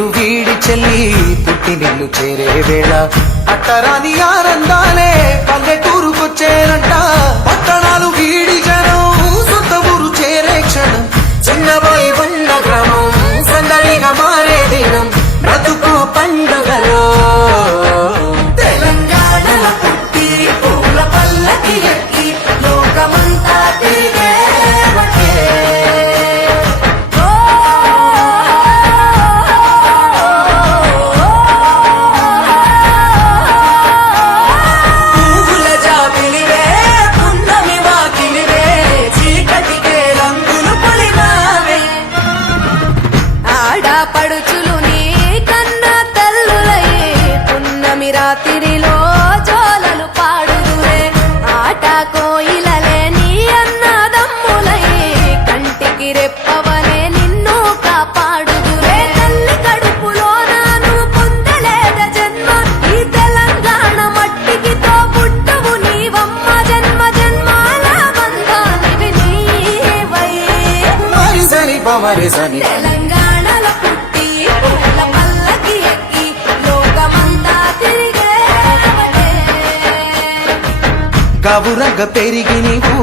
ఇల్లు వీడి చెల్లి పుట్టినిల్లు చేరే వేళ అట్టరాని ఆనందాలే పల్లెటూరుకొచ్చేనంట. పట్టణాలు వీడి జనం సొంత ఊరు చేరే క్షణం చిన్నబోయి బండ గ్రామం సందడిగా మారే దినం బ్రతుకు పండుగలో తెలంగాణల పుట్టి పూల పల్లకి ఎక్కి లోకమంతా తిరిగే పడుచులు నీ కన్నా తల్లులయ్యే పున్నమి రాత్రిలో జోలలు పాడుదురే ఆట కోయిలలే నీ అన్నదమ్ములయ్యే కంటికి రెప్పవలే నిన్ను కాపాడుదురే తల్లి కడుపులో నాను పొందలేద జన్మ ఈ తెలంగాణ మట్టికి తో పుట్టవు నీవమ్మ జన్మ జన్మాల బంధానివి నీవయ్యే మరిసని పమరిసని తెలంగాణల పుట్టి పూల పల్లకి ఎక్కి లోకమంతా తిరిగే గవురగ పెరిగి నీవు